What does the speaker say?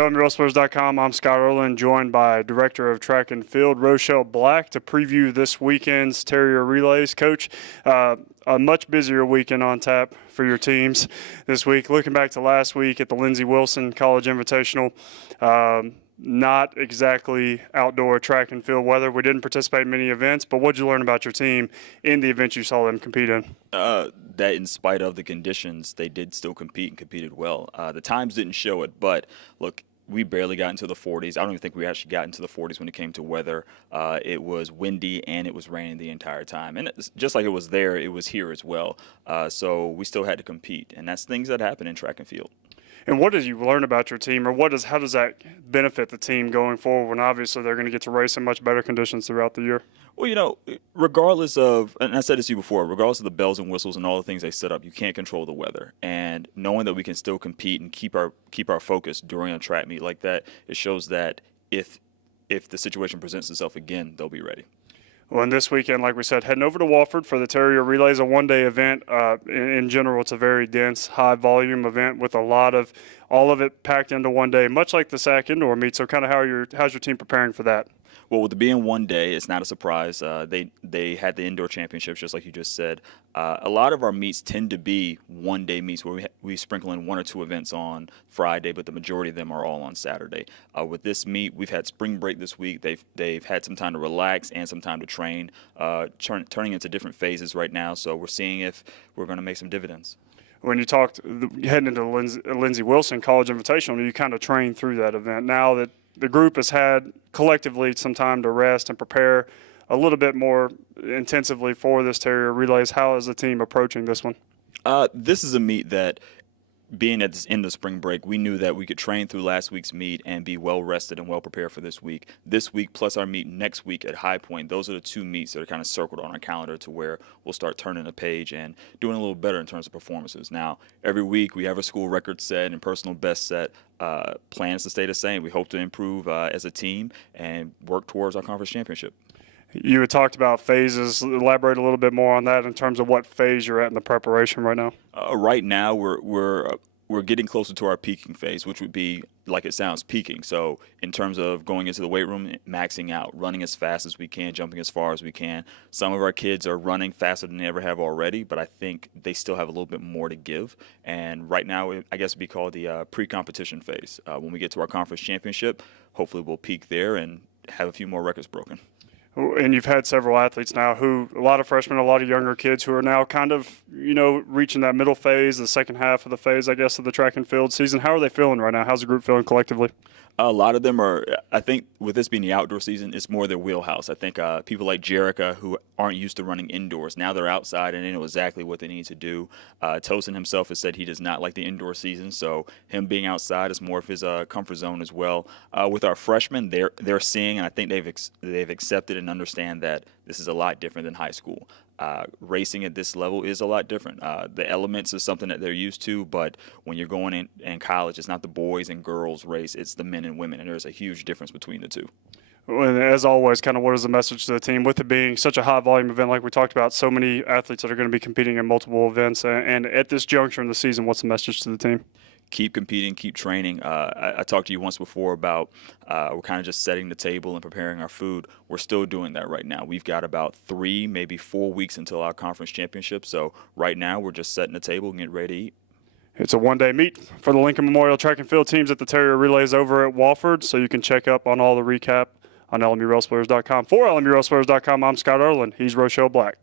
For LMUWrestlers.com, I'm Scott Erlin, joined by Director of Track and Field, Rochelle Black, to preview this weekend's Terrier Relays. Coach, a much busier weekend on tap for your teams this week. Looking back to last week at the Lindsey Wilson College Invitational, not exactly outdoor track and field weather. We didn't participate in many events, but what did you learn about your team in the events you saw them compete in? That in spite of the conditions, they did still compete and competed well. The times didn't show it, but look, we barely got into the 40s. I don't even think we actually got into the 40s when it came to weather. It was windy and it was raining the entire time. And just like it was there, it was here as well. So we still had to compete, and that's things that happen in track and field. And what did you learn about your team, or how does that benefit the team going forward when obviously they're going to get to race in much better conditions throughout the year? Well, regardless of, and I said this to you before, regardless of the bells and whistles and all the things they set up, you can't control the weather. And knowing that we can still compete and keep our focus during a track meet like that, it shows that if the situation presents itself again, they'll be ready. Well, and this weekend, like we said, heading over to Wofford for the Terrier Relays, a one-day event. In general, it's a very dense, high-volume event with all of it packed into one day, much like the SAC indoor meet. So kind of how's your team preparing for that? Well, with it being one day, it's not a surprise. They had the indoor championships, just like you just said. A lot of our meets tend to be one-day meets where we sprinkle in one or two events on Friday, but the majority of them are all on Saturday. With this meet, we've had spring break this week. They've had some time to relax and some time to train, turning into different phases right now. So we're seeing if we're going to make some dividends. When you talked heading into the Lindsey Wilson College Invitational, you kind of trained through that event. Now that the group has had collectively some time to rest and prepare a little bit more intensively for this Terrier Relays, how is the team approaching this one? This is a meet that, being at this end of spring break, we knew that we could train through last week's meet and be well rested and well prepared for this week. This week plus our meet next week at High Point, those are the two meets that are kind of circled on our calendar to where we'll start turning a page and doing a little better in terms of performances. Now, every week we have a school record set and personal best set. Plans to stay the same. We hope to improve as a team and work towards our conference championship. You had talked about phases. Elaborate a little bit more on that in terms of what phase you're at in the preparation right now. Right now, we're getting closer to our peaking phase, which would be, like it sounds, peaking. So in terms of going into the weight room, maxing out, running as fast as we can, jumping as far as we can. Some of our kids are running faster than they ever have already, but I think they still have a little bit more to give. And right now, I guess it'd be called the pre-competition phase. When we get to our conference championship, hopefully we'll peak there and have a few more records broken. And you've had several athletes now a lot of freshmen, a lot of younger kids who are now kind of, reaching that middle phase, the second half of the phase, I guess, of the track and field season. How are they feeling right now? How's the group feeling collectively? A lot of them are, I think with this being the outdoor season, it's more their wheelhouse. I think people like Jerica who aren't used to running indoors, now they're outside and they know exactly what they need to do. Tosin himself has said he does not like the indoor season, so him being outside is more of his comfort zone as well. With our freshmen, they're seeing, and I think they've accepted and understand that this is a lot different than high school. Racing at this level is a lot different. The elements is something that they're used to, but when you're going in college, it's not the boys and girls race, it's the men and women, and there's a huge difference between the two. And as always, kind of what is the message to the team? With it being such a high-volume event like we talked about, so many athletes that are going to be competing in multiple events, and at this juncture in the season, what's the message to the team? Keep competing, keep training. I talked to you once before about we're kind of just setting the table and preparing our food. We're still doing that right now. We've got about 3, maybe 4 weeks until our conference championship. So right now we're just setting the table and getting ready to eat. It's a one-day meet for the Lincoln Memorial Track and Field teams at the Terrier Relays over at Wofford, so you can check up on all the recap on LMUWrestlers.com. For LMUWrestlers.com, I'm Scott Erlin. He's Rochelle Black.